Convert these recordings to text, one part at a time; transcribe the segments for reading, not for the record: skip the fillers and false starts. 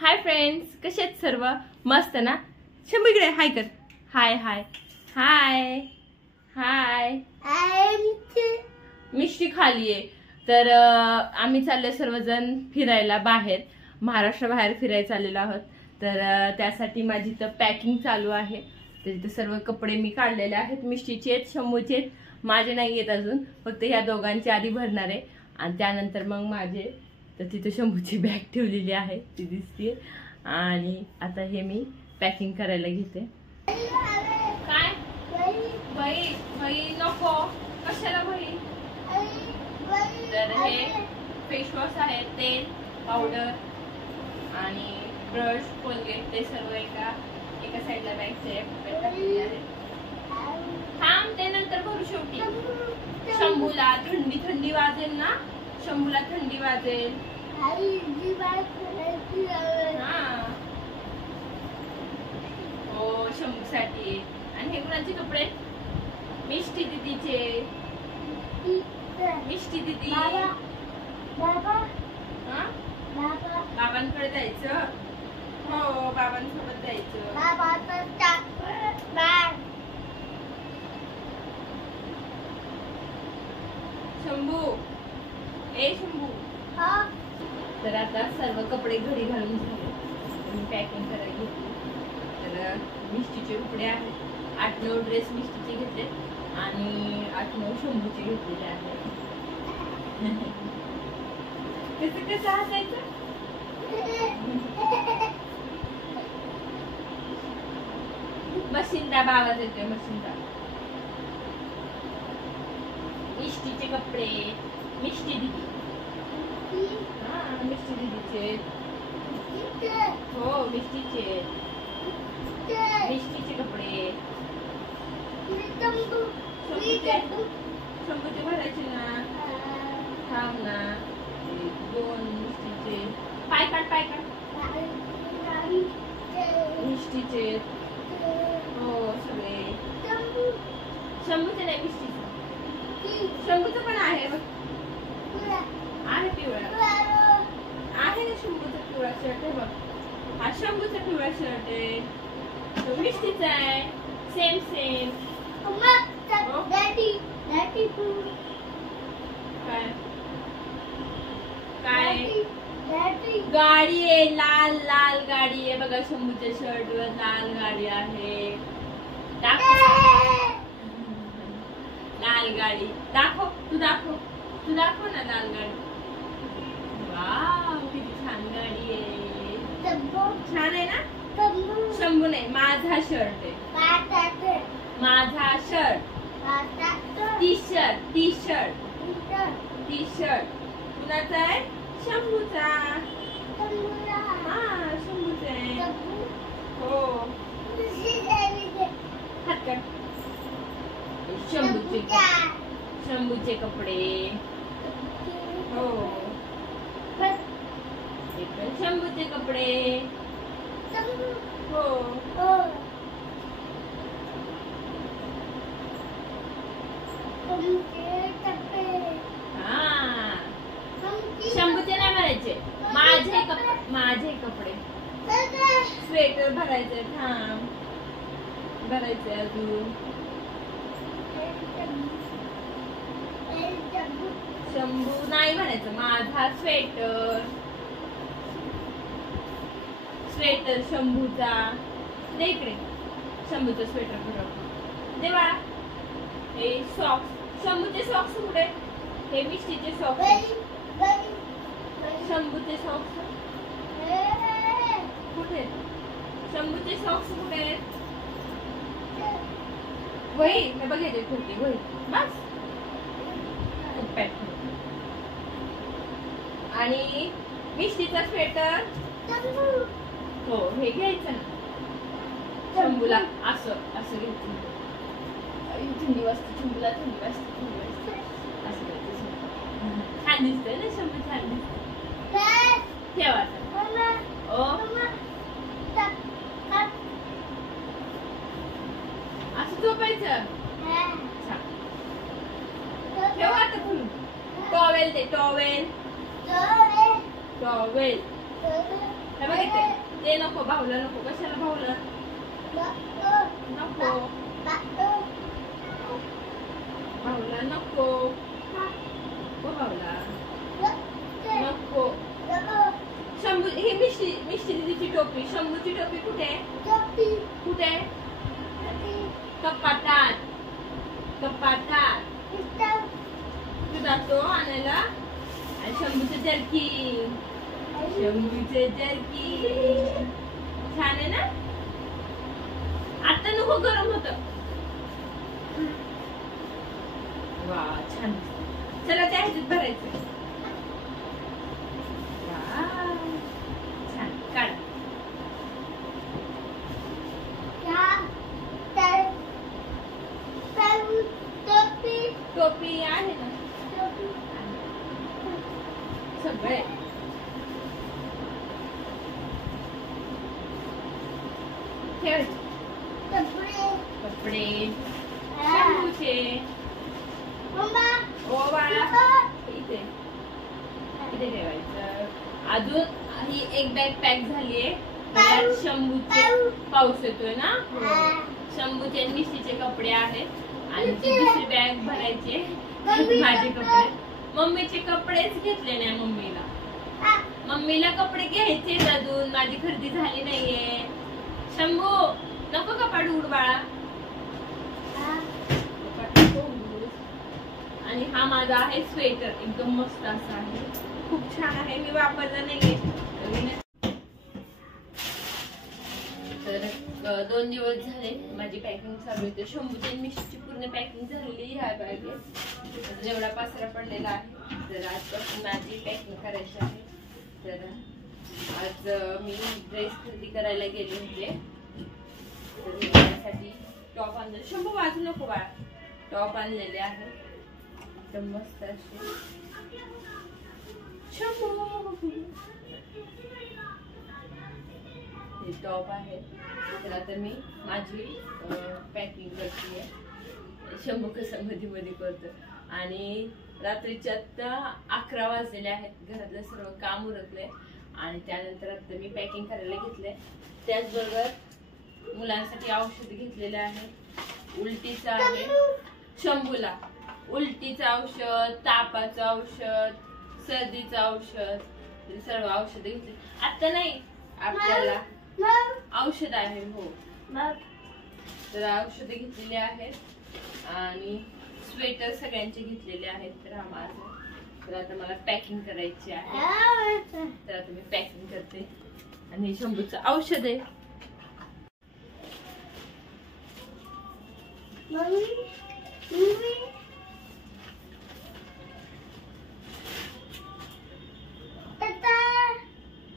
Hi friends, कसे आहेत सर्व? मस्त ना? शंभू इकडे हाय कर. हाय हाय हाय हाय. मिष्टी खालीये. तर आम्ही चाललोय सर्वजण फिरायला बाहेर, महाराष्ट्र बाहेर फिरायला चाललेलो आहोत. तर त्यासाठी माझी तर पॅकिंग चालू आहे. तर इथे सर्व कपडे मी काढलेले आहेत. मिष्टीचे आहेत, शंभूचे आहेत, माझे नाही आहेत अजून. फक्त ह्या दोघांचे आधी भरणार आहे आणि त्यानंतर मग माझे. तर तिथे शंभूची बॅग ठेवलेली आहे, ती दिसते. आणि आता हे मी पॅकिंग करायला घेते. काय बाई बाई नको, कशाला बाई? तर हे फेसवॉश आहे, तेल, पावडर आणि ब्रश, कोलगेट, ते सर्व एका साईडला बॅगचे टाकलेले आहे. थांब, ते नंतर भरू. शेवटी शंभूला थंडी वाजेल ना, शंभूला थंडी वाजेल. हो, शंभूसाठी. आणि हे कुणाचे कपडे? मिष्टी दीदीचे. मिष्टी दीदी. बाबांकडे जायचं. हो, बाबांसोबत जायचं. शंभू, ए शंभू. तर आता सर्व कपडे घरी घालून झाले, मी पॅकिंग करायला घेतली. तर मिष्टीचे कपडे आहेत, 8-9 ड्रेस मिष्टीचे घेतले आणि 8-9 शंभूचे घेतलेले आहेत. कसं हसायचं? मशीनदा आवाज येतोय, मशीनदा. मिष्टीचे कपडे, मिष्टी दीदी. मिष्टी दीदीचे. हो, मिष्टीचे कपडे. शंभूचे भरायचे ना. थांब ना, 2 मिष्टीचे. पाय काढ. मिष्टीचे. हो, सगळे. शंभूचे नाही, मिष्टीचे. शंभूचं पण आहे बघ, आहे पिवळा. आहे ना शंभूचा पिवळा शर्ट आहे बघ. हा शंभूचा पिवळा शर्ट आहे, तो मिष्टीचा आहे. सेम. काय गाडी आहे, लाल गाडी आहे बघा. शंभूच्या शर्ट वर लाल गाडी आहे. लाल गाडी दाखव, तू दाखव ना लाल गाडी. वाव, किती छान गाडी आहे. छान आहे ना? शंभू नाही, माझा शर्ट आहे. माझा शर्ट. टी शर्ट कुणाचा आहे? शंभूचा. हा, शंभूचा आहे. हो, हात काढ. शंभूचे कपडे. हो, शंभूचे कपडे. हो, हा. शंभूचे नाही भरायचे, माझे कपडे. स्वेटर भरायचे. थांब, भरायचे अजून. शंभू नाही म्हणायचं. माझा स्वेटर शंभूचा. दे इकडे, शंभूचा स्वेटर भरव. दे बाळा. हे सॉक्स, शंभूचे सॉक्स कुठे? हे मिष्टीचे सॉक्स. शंभूचे सॉक्स कुठे? शंभूचे सॉक्स कुठे? वही मी बघायचे ठेवते. वही बस. आणि मिष्टीचा स्वेटर. हो, हे घ्यायचं ना शंभूला. असं घ्यायचं. थंडी वाजते शंभूला, थंडी वाजते. असं घ्यायचं. छान दिसतंय ना शंभू, छान दिसतंय. ठेवायचं. असं झोपायचं. ठेवा आता फुल. टॉवेल दे, टॉवेल. हे बघ इथे. ते नको, भाऊला नको. कशाला भाऊला नको, भाऊला नको, भाऊला नको. शंभू, ही मिष्टी दीदीची टोपी. शंभूची टोपी कुठे आहे? कुठे? कपाटात. कपाटात तू जातो आणायला. आणि शंभूचे जर्किन, शंभूचे जर्किन छान आहे ना. आता नको, गरम होत. वा छान. चला त्या ह्याच्यात भरायचं. छान काढ. टोपी आहे ना सगळे. कपडे शंभूचे. ओ बाळा, इथे इथे ठेवायचं. अजून ही एक बॅग पॅक झालीये. त्यात शंभूचे पाऊस येतोय ना. शंभूचे मिशीचे कपडे आहेत. आणि ती दुसरी बॅग भरायची माझे कपडे. मम्मीचे कपडेच घेतले नाही मम्मीला. मम्मीला कपडे घ्यायचे अजून. माझी खरेदी झाली नाहीये. शंभू नको कपाट उघड बाळा. आणि हा माझा आहे स्वेटर. एकदम मस्त असा आहे. खूप छान आहे. मी वापरला नाहीये. तर 2 दिवस झाले माझी पॅकिंग चालू होते. शंभूची मिशीची पूर्ण पॅकिंग झालेली ह्या बॅगेत. जेवढा पसरा पडलेला आहे. तर आजपासून माझी पॅकिंग करायची आहे. तर आज मी ड्रेस खरेदी करायला गेले होते. तर मी त्यासाठी टॉप आणले. शंभू वाजू नको बाळा. टॉप आणलेले आहे एकदम मस्त असे. शंभू हे टॉप आहे. तर आता मी माझी पॅकिंग करते. शंभू कसं मध्ये मध्ये करतो. आणि रात्रीच्या आता 11 वाजलेले आहेत. घरातलं सर्व काम उरकले. आणि त्यानंतर आता मी पॅकिंग करायला घेतले. त्याचबरोबर मुलांसाठी औषध घेतलेले आहे. उलटीचं आहे शंभूला. उलटीचं औषध, तापाचं औषध, सर्दीचं औषध, सर्व औषध घेतली. आता नाही आपल्याला औषध आहे. हो तर औषधे घेतलेली आहेत. आणि स्वेटर सगळ्यांचे घेतलेले आहेत. तर हा माझा. तर आता मला पॅकिंग करायची आहे. तर आता मी पॅकिंग करते. आणि हे शंभूचं औषध आहे.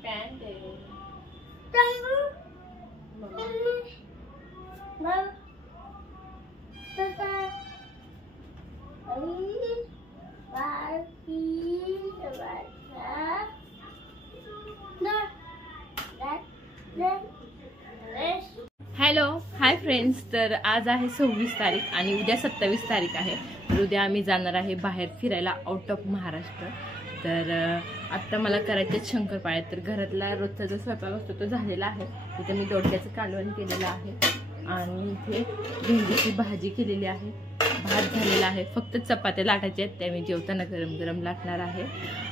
पॅन्ट आहे. Hello, hi friends. तर आज आहे 26 तारीख आणि उद्या 27 तारीख आहे. तर उद्या आम्ही जाणार आहे बाहेर फिरायला, आउट ऑफ महाराष्ट्र. तर आत्ता मला करायचे शंकरपाळ्या. तर घरातला रोजचा जो स्वयंपाक असतो तो झालेला आहे. इथे मी दोडक्याचं कालवण केलेलं आहे. आणि इथे भेंडीची भाजी केलेली आहे. भात झालेला आहे. फक्त चपात्या लाटायच्या आहेत. त्या मी जेवताना गरम गरम लाटणार आहे.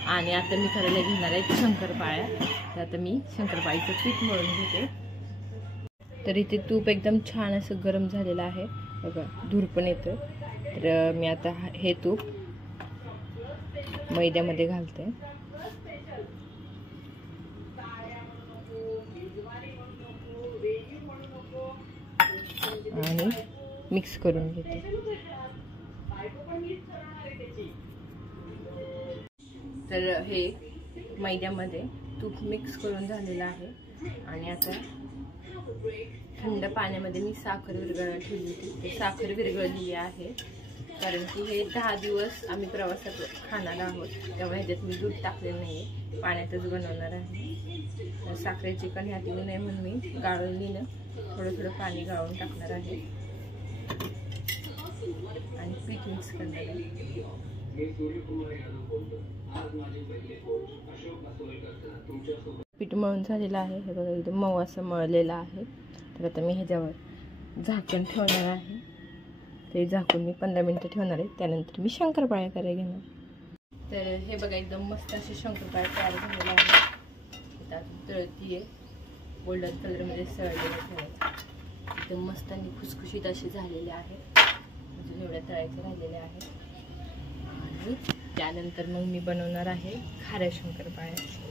आणि आता मी करायला घेणार आहे शंकरपाळ्या. तर आता मी शंकरपाळीचं पीठ मळून घेते. तर इथे तूप एकदम छान असं गरम झालेलं आहे बघा. धूर पण येतं. तर मी आता हे तूप मैद्यामध्ये घालते. आणि मिक्स करून घेते. तर हे मैद्यामध्ये तूप मिक्स करून झालेलं आहे. आणि आता थंड पाण्यामध्ये मी साखर विरघळायला ठेवली होती. ते साखर विरघळलेली आहे. कारण की हे 10 दिवस आम्ही प्रवासात खाणार आहोत. त्यामुळे ह्याच्यात मी दूध टाकलेलं नाही आहे. पाण्यातच बनवणार आहे. साखरेची कण ह्यात येऊ नये म्हणून मी गाळून लिहिलं. थोडं थोडं पाणी गाळून टाकणार आहे. आणि पीठ मिक्स करणार आहे. पीठ मळून झालेलं आहे. हे बघा एकदम मऊ असं मळलेलं आहे. तर आता मी ह्याच्यावर झाकण ठेवणार आहे. ते झाकून मी 15 मिनिटं ठेवणार आहे. त्यानंतर मी शंकरपाळ्या करायला घेणार. तर हे बघा एकदम मस्त असे शंकरपाळ्या तयार झालेले आहे. आता तळती आहे. गोल्डन कलरमध्ये सळलेलं ठेवायचं. एकदम मस्त आणि खुसखुशीत असे झालेले आहेत. अजून एवढ्या तळायचे राहिलेले आहेत. आणि त्यानंतर मग मी बनवणार आहे खाऱ्या शंकरपाळ्या.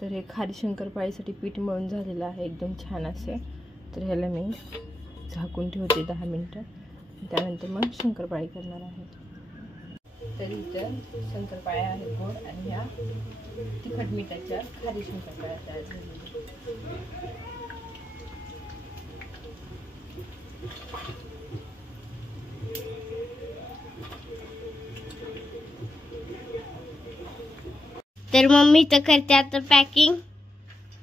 तर हे खारी शंकरपाळीसाठी पीठ मळून झालेलं आहे एकदम छान असे. तर ह्याला मी झाकून ठेवते 10 मिनिटं. त्यानंतर मग शंकरपाळी करणार आहे. तर इथं शंकरपाळ्या आहेत गोड आणि ह्या तिखट मिठाच्या खारी शंकरपाळ्या तयार झालेल्या. तर मम्मी तर करते आता पॅकिंग.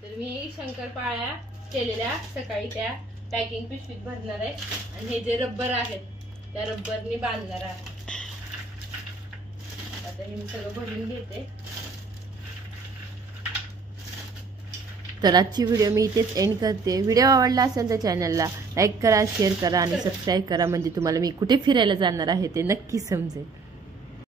तर मी शंकरपाळ्या केलेल्या सकाळी त्या पॅकिंग पिशवीत भरणार आहे. आणि हे जे रबर आहेत त्या रबरने बांधणार आहे. आता हे मी सगळं भरून घेते. तर आजची व्हिडिओ मी इथेच एंड करते. व्हिडिओ आवडला असेल तर चॅनलला लाईक करा, शेअर करा आणि सबस्क्राईब करा. म्हणजे तुम्हाला मी कुठे फिरायला जाणार आहे ते नक्की समजेल.